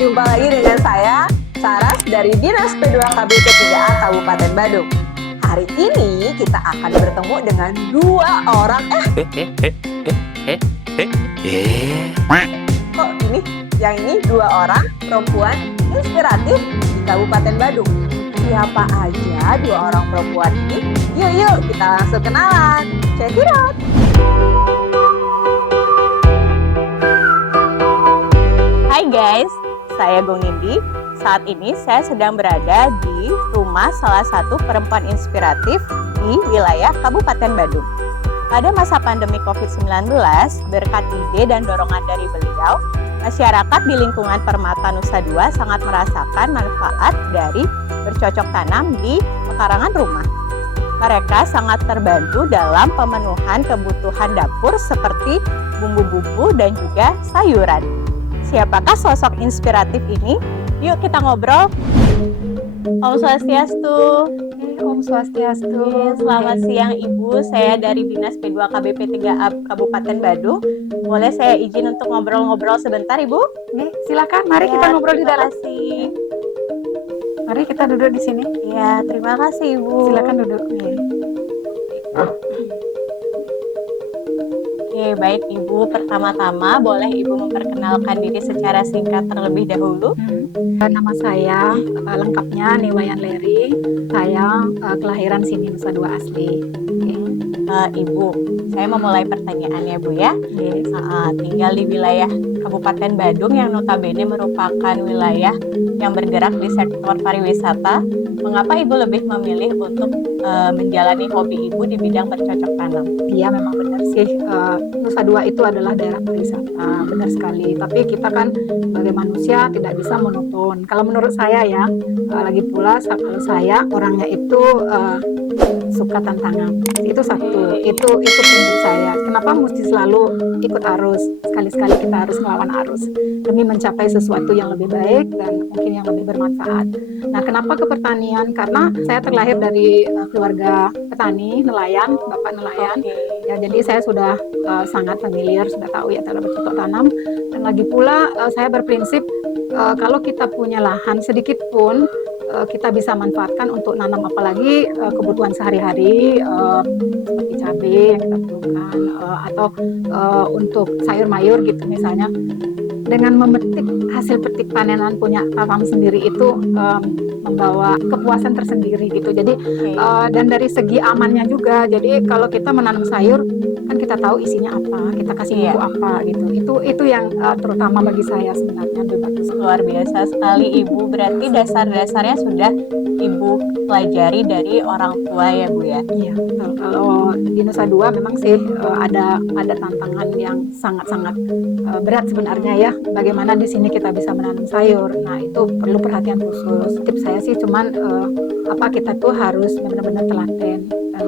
Jumpa lagi dengan saya, Saras dari Dinas P2KB P3A Kabupaten Badung. Hari ini kita akan bertemu dengan dua orang kok yang ini dua orang perempuan inspiratif di Kabupaten Badung. Siapa aja dua orang perempuan ini? Yuk kita langsung kenalan. Check it out. Hai guys, saya Gong Nindi. Saat ini saya sedang berada di rumah salah satu perempuan inspiratif di wilayah Kabupaten Badung. Pada masa pandemi COVID-19, berkat ide dan dorongan dari beliau, masyarakat di lingkungan Permata Nusa Dua sangat merasakan manfaat dari bercocok tanam di pekarangan rumah. Mereka sangat terbantu dalam pemenuhan kebutuhan dapur seperti bumbu-bumbu dan juga sayuran. Siapakah sosok inspiratif ini? Yuk kita ngobrol. Om Swastiastu. Om Swastiastu. Selamat siang Ibu, saya dari Dinas P2KB P3A Kabupaten Badung. Boleh saya izin untuk ngobrol-ngobrol sebentar Ibu? Silakan, mari kita ngobrol di dalam. Terima kasih. Mari kita duduk di sini. Ya, terima kasih Ibu. Silakan duduk. Oke, baik Ibu. Pertama-tama boleh Ibu memperkenalkan diri secara singkat terlebih dahulu? Nama saya lengkapnya Niwayan Leri. Saya kelahiran sini Nusa Dua asli. Ibu, saya memulai pertanyaannya Bu ya. Tinggal di wilayah Kabupaten Badung yang notabene merupakan wilayah yang bergerak di sektor pariwisata. Mengapa Ibu lebih memilih untuk menjalani hobi Ibu di bidang bercocok tanam? Iya, memang benar sih. Nusa Dua itu adalah daerah pariwisata, benar sekali. Tapi kita kan sebagai manusia tidak bisa monoton. Kalau menurut saya ya, lagi pula kalau saya orangnya itu suka tantangan. Itu satu. Itu prinsip saya. Kenapa mesti selalu ikut arus? Sekali-sekali kita harus melawan arus demi mencapai sesuatu yang lebih baik dan mungkin yang lebih bermanfaat. Nah, kenapa ke pertanian? Karena saya terlahir dari keluarga petani, nelayan, bapak nelayan. Ya, jadi saya sudah sangat familiar, sudah tahu ya cara bercocok tanam. Dan lagi pula saya berprinsip kalau kita punya lahan sedikit pun kita bisa manfaatkan untuk nanam, apalagi kebutuhan sehari-hari seperti cabai yang kita perlukan atau untuk sayur mayur gitu misalnya. Dengan memetik hasil petik panenan punya tanam sendiri itu membawa kepuasan tersendiri gitu. Jadi dan dari segi amannya juga. Jadi kalau kita menanam sayur kan kita tahu isinya apa, kita kasih bumbu apa gitu. Itu yang terutama bagi saya sebenarnya lebih bagus. Luar biasa sekali Ibu. Berarti dasar-dasarnya sudah Ibu pelajari dari orang tua ya Bu ya? Iya, betul. Kalau di Nusa Dua memang sih ada tantangan yang sangat-sangat berat sebenarnya ya. Bagaimana di sini kita bisa menanam sayur. Nah, itu perlu perhatian khusus. Tips saya sih cuman kita tuh harus benar-benar telaten dan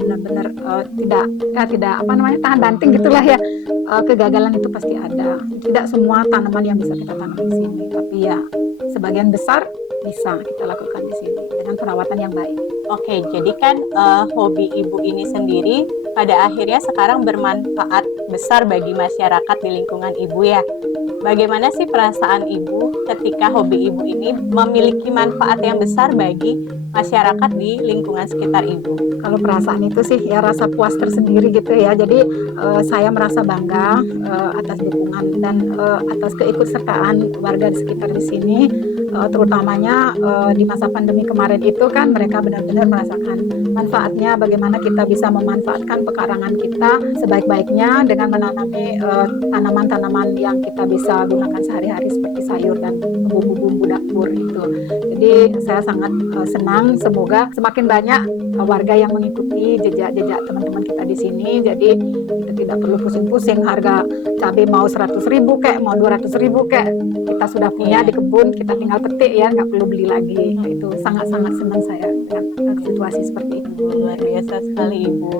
benar-benar tidak tahan banting gitulah ya. Kegagalan itu pasti ada. Tidak semua tanaman yang bisa kita tanam di sini, tapi ya sebagian besar bisa kita lakukan di sini dengan perawatan yang baik. Oke, jadi kan hobi Ibu ini sendiri pada akhirnya sekarang bermanfaat besar bagi masyarakat di lingkungan Ibu ya. Bagaimana sih perasaan Ibu ketika hobi Ibu ini memiliki manfaat yang besar bagi masyarakat di lingkungan sekitar Ibu? Kalau perasaan itu sih ya rasa puas tersendiri gitu ya. Jadi saya merasa bangga atas dukungan dan atas keikutsertaan warga di sekitar di sini. Terutamanya di masa pandemi kemarin itu kan mereka benar-benar merasakan manfaatnya, bagaimana kita bisa memanfaatkan pekarangan kita sebaik-baiknya dengan menanami tanaman-tanaman yang kita bisa gunakan sehari-hari seperti sayur dan bumbu-bumbu dapur itu. Jadi saya sangat senang, semoga semakin banyak warga yang mengikuti jejak-jejak teman-teman kita di sini. Jadi kita tidak perlu pusing-pusing harga cabai mau 100.000 kayak mau 200.000 kayak kita sudah punya di kebun, kita tinggal petik ya, nggak perlu beli lagi. Itu sangat-sangat senang saya dengan situasi seperti itu. Luar biasa sekali Ibu.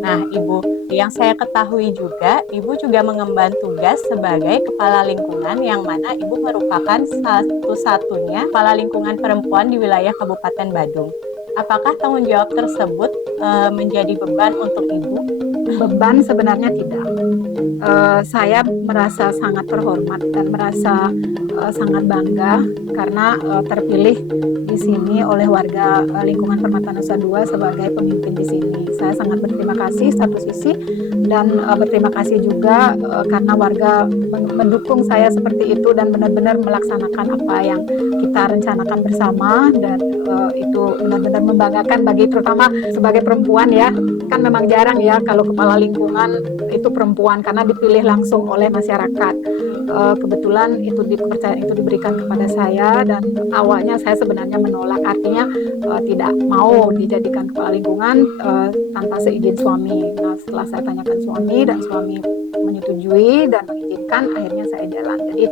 Nah Ibu, yang saya ketahui juga Ibu juga mengemban tugas sebagai kepala lingkungan, yang mana Ibu merupakan satu-satunya kepala lingkungan perempuan di wilayah Kabupaten Badung. Apakah tanggung jawab tersebut menjadi beban untuk Ibu? Beban sebenarnya tidak. Saya merasa sangat terhormat dan merasa sangat bangga karena terpilih di sini oleh warga lingkungan Permata Nusa Dua sebagai pemimpin di sini. Saya sangat berterima kasih satu sisi dan berterima kasih juga karena warga mendukung saya seperti itu dan benar-benar melaksanakan apa yang kita rencanakan bersama, dan itu benar-benar membanggakan bagi terutama sebagai perempuan ya. Kan memang jarang ya kalau kepala lingkungan itu perempuan karena dipilih langsung oleh masyarakat. Kebetulan itu kepercayaan itu diberikan kepada saya, dan awalnya saya sebenarnya menolak, artinya tidak mau dijadikan kepala lingkungan tanpa seizin suami. Nah, setelah saya tanyakan suami dan suami menyetujui dan mengizinkan, akhirnya saya jalan. Jadi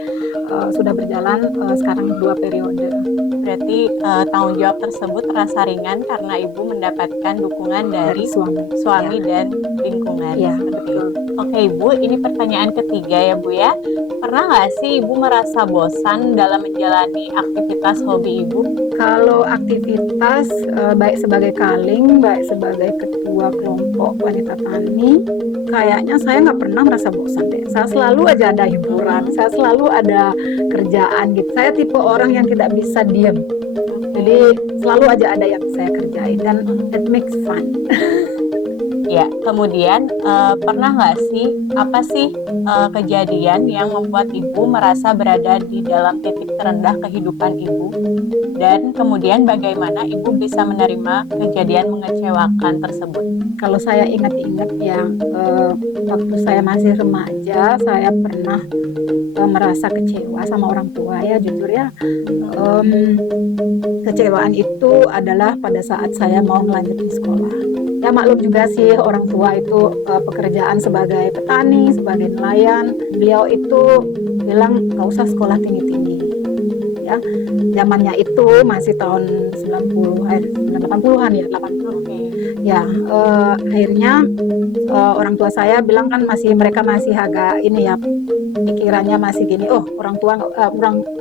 sudah berjalan sekarang 2 periode. Berarti tanggung jawab tersebut terasa ringan karena Ibu mendapatkan dukungan dari suami dan lingkungan. Ya, seperti betul. itu. Oke Ibu, ini pertanyaan ketiga ya Bu ya. Pernah nggak sih Ibu merasa bosan dalam menjalani aktivitas hobi Ibu? Kalau aktivitas baik sebagai kaling, baik sebagai ketua kelompok wanita tani, kayaknya saya nggak pernah merasa bosan deh. Saya selalu aja ada hiburan, saya selalu ada kerjaan gitu. Saya tipe orang yang tidak bisa diam. Jadi selalu aja ada yang saya kerjain dan it makes fun. Ya, kemudian pernah nggak sih, apa sih kejadian yang membuat Ibu merasa berada di dalam titik terendah kehidupan Ibu? Dan kemudian bagaimana Ibu bisa menerima kejadian mengecewakan tersebut? Kalau saya ingat-ingat ya, waktu saya masih remaja, saya pernah merasa kecewa sama orang tua ya, jujur ya. Kecewaan itu adalah pada saat saya mau melanjutkan sekolah. Ya maklum juga sih, orang tua itu pekerjaan sebagai petani, sebagai nelayan. Beliau itu bilang nggak usah sekolah tinggi-tinggi. Ya, zamannya itu masih tahun 80-an ya, 80. Ya, akhirnya orang tua saya bilang kan mereka masih agak ini ya, pikirannya masih gini, oh orang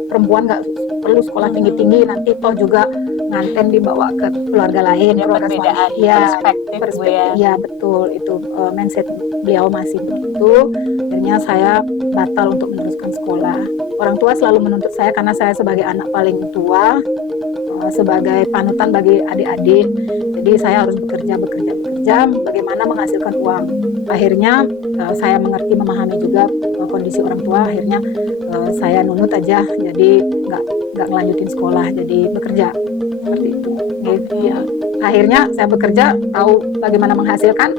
perempuan nggak perlu sekolah tinggi-tinggi, nanti toh juga nganten dibawa ke keluarga lain, keluarga perbedaan suami. Ya, perspektif ya betul, itu mindset beliau masih begitu. Akhirnya saya batal untuk meneruskan sekolah. Orang tua selalu menuntut saya karena saya sebagai anak paling tua, sebagai panutan bagi adik-adik. Jadi saya harus bekerja, bagaimana menghasilkan uang. Akhirnya saya mengerti, memahami juga kondisi orang tua. Akhirnya saya nunut aja, jadi nggak ngelanjutin sekolah, jadi bekerja seperti itu. Gitu ya. Akhirnya saya bekerja, tahu bagaimana menghasilkan.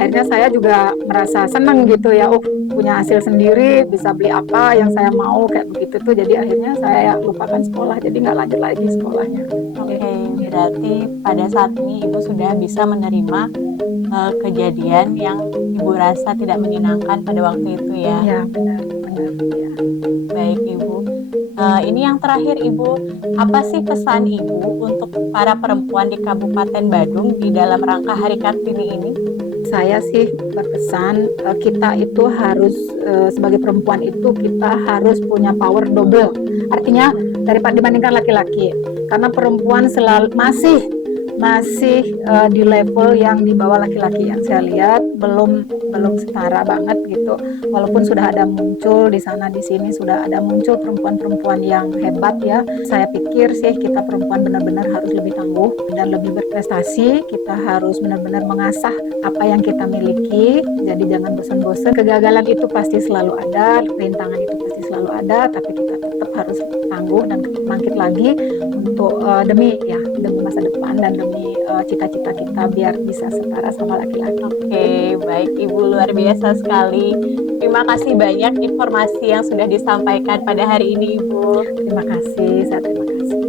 Akhirnya saya juga merasa senang gitu ya, punya hasil sendiri, bisa beli apa yang saya mau kayak begitu tuh. Jadi akhirnya saya lupakan sekolah, jadi nggak lanjut lagi sekolahnya. Oke, berarti pada saat ini Ibu sudah bisa menerima kejadian yang Ibu rasa tidak menyenangkan pada waktu itu ya. Ya benar ya. Baik Ibu. Ini yang terakhir Ibu, apa sih pesan Ibu untuk para perempuan di Kabupaten Badung di dalam rangka Hari Kartini ini? Saya sih berpesan kita itu harus sebagai perempuan itu kita harus punya power double. Artinya dibandingkan laki-laki, karena perempuan selalu masih di level yang di bawah laki-laki. Yang saya lihat belum setara banget gitu. Walaupun sudah ada muncul di sana di sini, sudah ada muncul perempuan-perempuan yang hebat ya. Saya pikir sih kita perempuan benar-benar harus lebih tangguh dan lebih berprestasi. Kita harus benar-benar mengasah apa yang kita miliki. Jadi jangan bosan-bosan. Kegagalan itu pasti selalu ada, rintangan itu pasti selalu ada, tapi kita tetap harus tangguh dan bangkit lagi untuk demi masa depan dan demi cita-cita kita biar bisa setara sama laki-laki. Oke, baik Ibu, luar biasa sekali. Terima kasih banyak informasi yang sudah disampaikan pada hari ini Ibu. Terima kasih, saya terima kasih.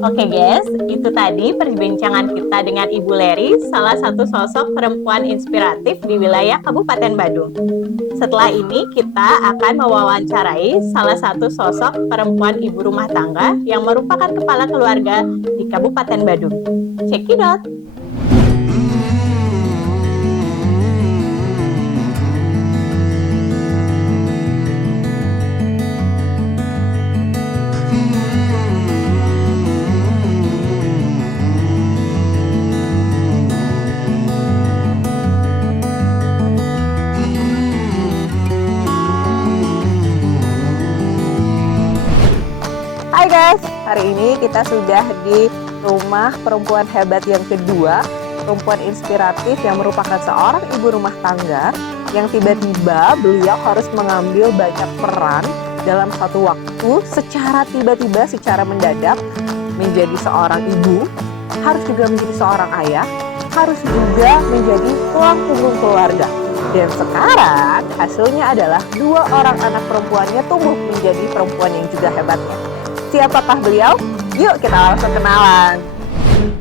Oke guys, itu tadi perbincangan kita dengan Ibu Leri, salah satu sosok perempuan inspiratif di wilayah Kabupaten Badung. Setelah ini kita akan mewawancarai salah satu sosok perempuan ibu rumah tangga yang merupakan kepala keluarga di Kabupaten Badung. Check it out! hari ini kita sudah di rumah perempuan hebat yang kedua, perempuan inspiratif yang merupakan seorang ibu rumah tangga yang tiba-tiba beliau harus mengambil banyak peran dalam satu waktu secara tiba-tiba, secara mendadak, menjadi seorang ibu, harus juga menjadi seorang ayah, harus juga menjadi tulang punggung keluarga. Dan sekarang hasilnya adalah 2 orang anak perempuannya tumbuh menjadi perempuan yang juga hebatnya. Siapakah beliau? Yuk kita langsung kenalan.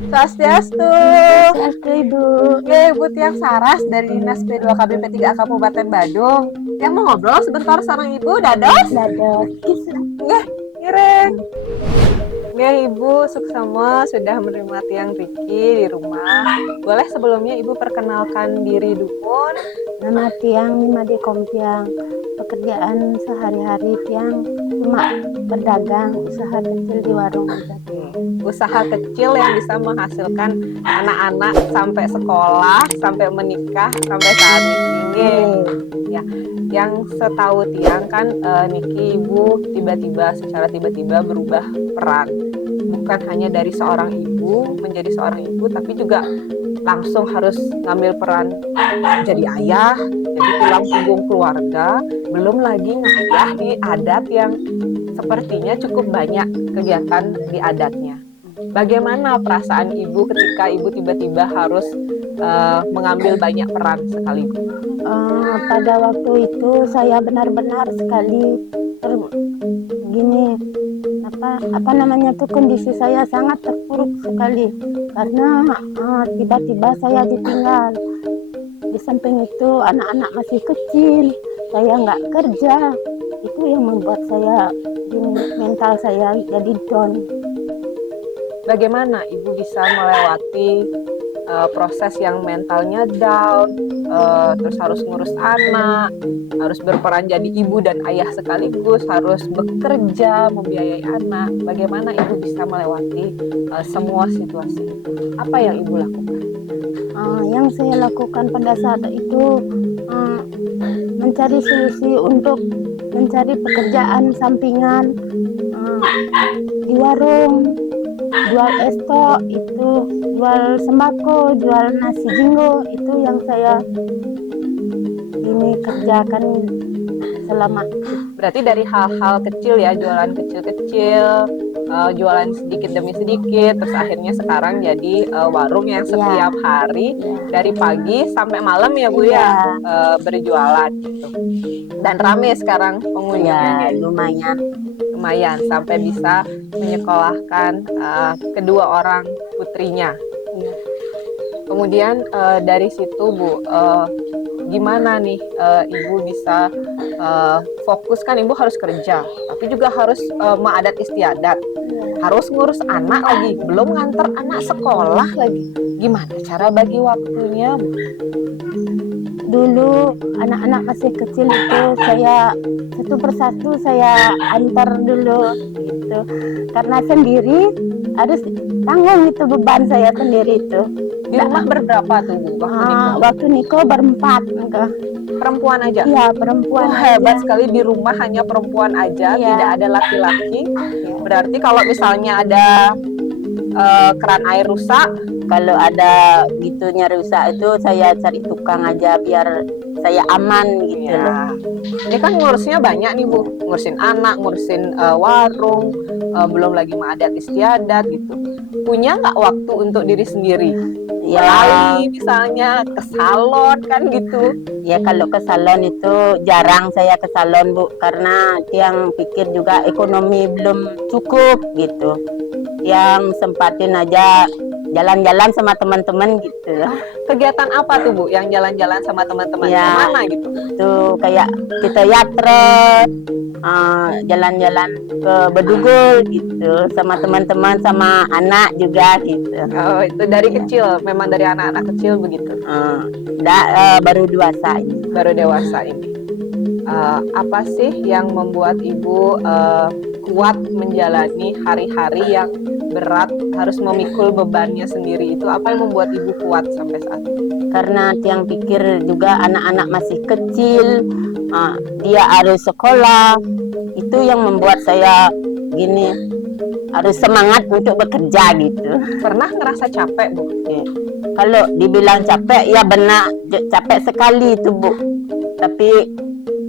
Swastiastu. Swastiastu, Ibu. Ya, Ibu Tiang Saras dari Dinas P2KB P3A Kabupaten Badung. Yang mau ngobrol sebentar sama Ibu, Dados? Dados. Ya, Ireng. Ya, Ibu Suksema sudah menerima Tiang Riki di rumah. Boleh sebelumnya Ibu perkenalkan diri dulu? Nama Tiang Made Kompiang. Pekerjaan sehari-hari Tiang cuma berdagang, usaha kecil di warung aja. Usaha kecil yang bisa menghasilkan anak-anak sampai sekolah, sampai menikah, sampai saat ini. Ya, yang setahu Tiang kan Niki Ibu secara tiba-tiba berubah peran. Bukan hanya dari seorang ibu menjadi seorang ibu, tapi juga langsung harus ngambil peran jadi ayah, jadi tulang punggung keluarga, belum lagi ngayah di adat yang sepertinya cukup banyak kegiatan di adatnya. Bagaimana perasaan Ibu ketika Ibu tiba-tiba harus mengambil banyak peran sekaligus? Pada waktu itu saya benar-benar sekali gini, apa namanya tuh, kondisi saya sangat terpuruk sekali karena tiba-tiba saya ditinggal. Di samping itu anak-anak masih kecil, saya nggak kerja, itu yang membuat saya gini, mental saya jadi down. Bagaimana Ibu bisa melewati proses yang mentalnya down, terus harus ngurus anak, harus berperan jadi ibu dan ayah sekaligus, harus bekerja, membiayai anak. Bagaimana Ibu bisa melewati semua situasi itu? Apa yang Ibu lakukan? Yang saya lakukan pada saat itu mencari solusi untuk mencari pekerjaan sampingan di warung, jual esto, itu jual sembako, jual nasi jinggo, itu yang saya ini kerjakan selama. Berarti dari hal-hal kecil ya, jualan kecil-kecil, jualan sedikit demi sedikit, terus akhirnya sekarang jadi warung yang setiap hari dari pagi sampai malam ya Bu ya, berjualan gitu. Dan rame sekarang pengunjungnya. Lumayan sampai bisa menyekolahkan kedua orang putrinya. Kemudian dari situ Bu, gimana nih Ibu bisa fokus, kan Ibu harus kerja, tapi juga harus mengadat istiadat, harus ngurus anak lagi, belum nganter anak sekolah lagi. Gimana cara bagi waktunya Bu? Dulu anak-anak masih kecil itu saya satu persatu saya antar dulu gitu, karena sendiri harus tanggung itu beban saya sendiri itu. Di rumah berberapa tuh Bu Waktu nikah berempat enggak. Perempuan aja? Iya, perempuan. Hebat sekali, di rumah hanya perempuan aja, tidak ada laki-laki. Berarti kalau misalnya ada keran air rusak, kalau ada gitunya rusak itu saya cari tukang aja biar saya aman gitu loh. Ini kan ngurusnya banyak nih Bu, ngurusin anak, ngurusin warung, belum lagi adat istiadat gitu. Punya nggak waktu untuk diri sendiri? Ya, Misalnya ke salon kan gitu. ya kalau ke salon itu jarang saya ke salon Bu, karena yang pikir juga ekonomi belum cukup gitu. Yang sempatin aja jalan-jalan sama teman-teman gitu. Kegiatan apa tuh Bu yang jalan-jalan sama teman-teman? Ya, Kemana gitu? Tuh kayak kita yatra, jalan-jalan ke Bedugul gitu sama teman-teman, sama anak juga gitu. Oh, itu dari kecil, memang dari anak-anak kecil begitu. Baru dewasa ini. Baru dewasa ini. Apa sih yang membuat Ibu kuat menjalani hari-hari yang berat, harus memikul bebannya sendiri itu? Apa yang membuat Ibu kuat sampai saat ini? Karena yang pikir juga anak-anak masih kecil, dia harus sekolah, itu yang membuat saya gini, harus semangat untuk bekerja gitu. Pernah ngerasa capek, Bu? Kalau dibilang capek, ya benar capek sekali itu, Bu. Tapi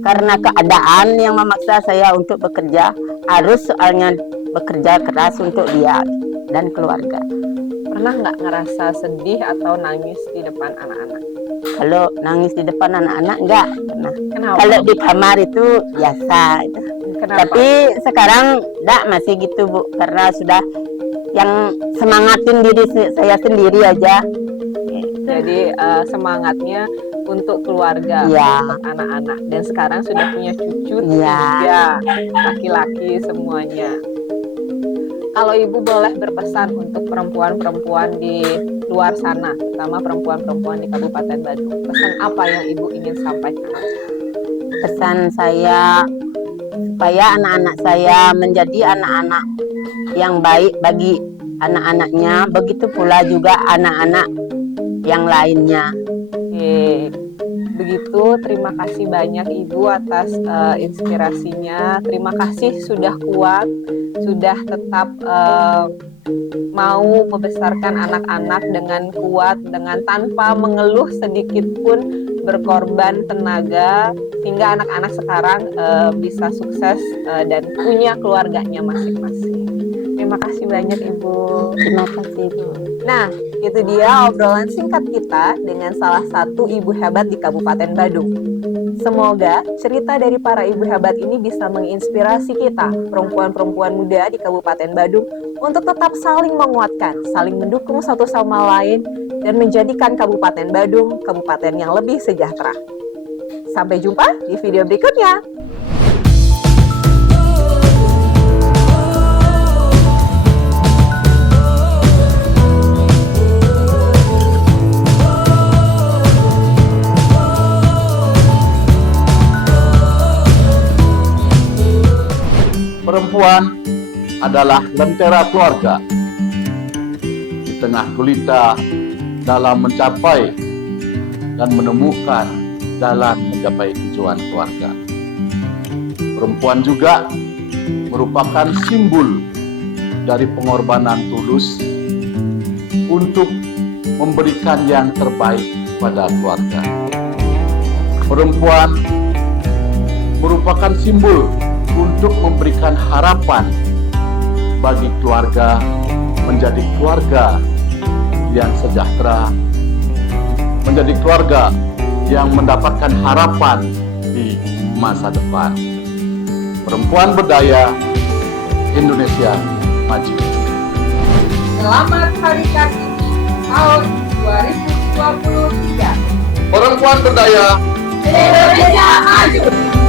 karena keadaan yang memaksa saya untuk bekerja, harus soalnya bekerja keras untuk dia dan keluarga. Pernah nggak ngerasa sedih atau nangis di depan anak-anak? Kalau nangis di depan anak-anak enggak pernah. Kenapa? Kalau di kamar itu biasa. Kenapa? Tapi sekarang enggak, masih gitu, Bu, karena sudah yang semangatin diri saya sendiri aja. Jadi semangatnya untuk keluarga, Iya. untuk anak-anak. Dan sekarang sudah punya cucu Iya. tiga, laki-laki semuanya. Kalau Ibu boleh berpesan untuk perempuan-perempuan di luar sana, terutama perempuan-perempuan di Kabupaten Badung, pesan apa yang Ibu ingin sampaikan? Pesan saya supaya anak-anak saya menjadi anak-anak yang baik bagi anak-anaknya, begitu pula juga anak-anak yang lainnya. Oke, begitu. Terima kasih banyak Ibu atas inspirasinya. Terima kasih sudah kuat, sudah tetap mau membesarkan anak-anak dengan kuat, dengan tanpa mengeluh sedikit pun, berkorban tenaga, sehingga anak-anak sekarang bisa sukses dan punya keluarganya masing-masing. Terima kasih banyak Ibu. Terima kasih, Bu. Nah, itu dia obrolan singkat kita dengan salah satu ibu hebat di Kabupaten Badung. Semoga cerita dari para ibu hebat ini bisa menginspirasi kita, perempuan-perempuan muda di Kabupaten Badung, untuk tetap saling menguatkan, saling mendukung satu sama lain, dan menjadikan Kabupaten Badung kabupaten yang lebih sejahtera. Sampai jumpa di video berikutnya. Perempuan adalah lentera keluarga di tengah gulita dalam mencapai dan menemukan jalan mencapai tujuan keluarga. Perempuan juga merupakan simbol dari pengorbanan tulus untuk memberikan yang terbaik pada keluarga. Perempuan merupakan simbol untuk memberikan harapan bagi keluarga menjadi keluarga yang sejahtera, menjadi keluarga yang mendapatkan harapan di masa depan. Perempuan berdaya, Indonesia maju. Selamat Hari Kartini tahun 2023. Perempuan berdaya, Indonesia maju.